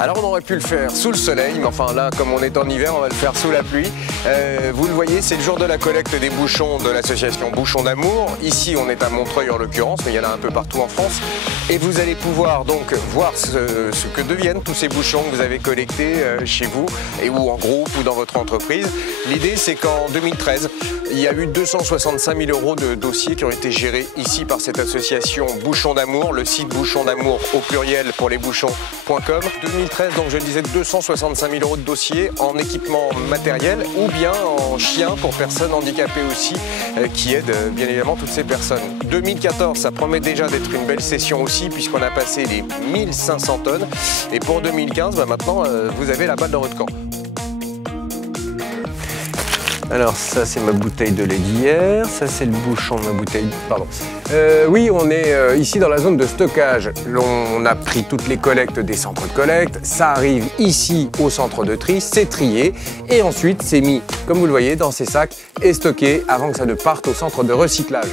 Alors on aurait pu le faire sous le soleil, mais enfin là, comme on est en hiver, on va le faire sous la pluie. Vous le voyez, c'est le jour de la collecte des bouchons de l'association Bouchons d'Amour. Ici, on est à Montreuil en l'occurrence, mais il y en a un peu partout en France. Et vous allez pouvoir donc voir ce que deviennent tous ces bouchons que vous avez collectés chez vous, ou en groupe, ou dans votre entreprise. L'idée, c'est qu'en 2013, il y a eu 265 000 € de dossiers qui ont été gérés ici par cette association Bouchons d'Amour, le site Bouchons d'Amour au pluriel pour les bouchons.com. 2013, donc je le disais, 265 000 € de dossiers en équipement matériel ou bien en chien pour personnes handicapées aussi, qui aident bien évidemment toutes ces personnes. 2014, ça promet déjà d'être une belle session aussi puisqu'on a passé les 1500 tonnes. Et pour 2015, maintenant, vous avez la balle dans votre camp. Alors ça c'est ma bouteille de lait d'hier, ça c'est le bouchon de ma bouteille, pardon. Oui, on est ici dans la zone de stockage. On a pris toutes les collectes des centres de collecte, ça arrive ici au centre de tri, c'est trié et ensuite c'est mis, comme vous le voyez, dans ces sacs et stocké avant que ça ne parte au centre de recyclage.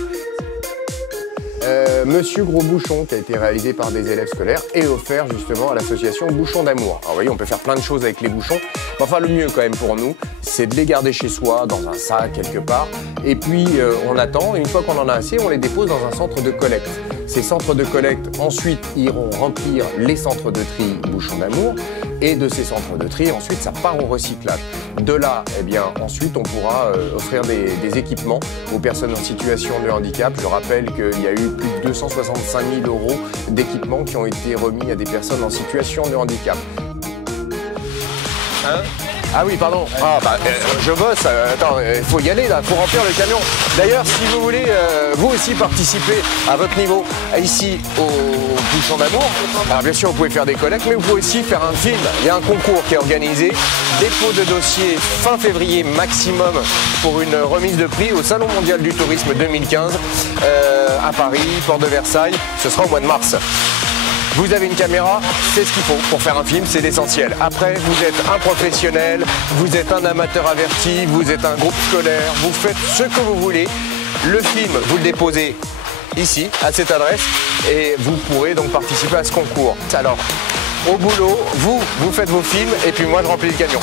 Monsieur Gros Bouchon, qui a été réalisé par des élèves scolaires et offert justement à l'association Bouchons d'Amour. Alors vous voyez, on peut faire plein de choses avec les bouchons, mais enfin le mieux quand même pour nous, c'est de les garder chez soi, dans un sac quelque part, et puis on attend, et une fois qu'on en a assez, on les dépose dans un centre de collecte. Ces centres de collecte ensuite iront remplir les centres de tri Bouchons d'Amour, et de ces centres de tri, ensuite ça part au recyclage. De là, eh bien, ensuite on pourra offrir des équipements aux personnes en situation de handicap. Je rappelle qu'il y a eu plus de 265 000 € d'équipements qui ont été remis à des personnes en situation de handicap. Ah oui, pardon. Je bosse. Attends, il faut y aller là, faut remplir le camion. D'ailleurs, si vous voulez vous aussi participer à votre niveau ici au Bouchons d'Amour, alors bien sûr vous pouvez faire des collectes, mais vous pouvez aussi faire un film. Il y a un concours qui est organisé, dépôt de dossier fin février maximum pour une remise de prix au Salon mondial du tourisme 2015 à Paris, Porte de Versailles. Ce sera au mois de mars. Vous avez une caméra, c'est ce qu'il faut pour faire un film, c'est l'essentiel. Après, vous êtes un professionnel, vous êtes un amateur averti, vous êtes un groupe scolaire, vous faites ce que vous voulez. Le film, vous le déposez ici, à cette adresse, et vous pourrez donc participer à ce concours. Alors, au boulot, vous faites vos films, et puis moi, je remplis le camion.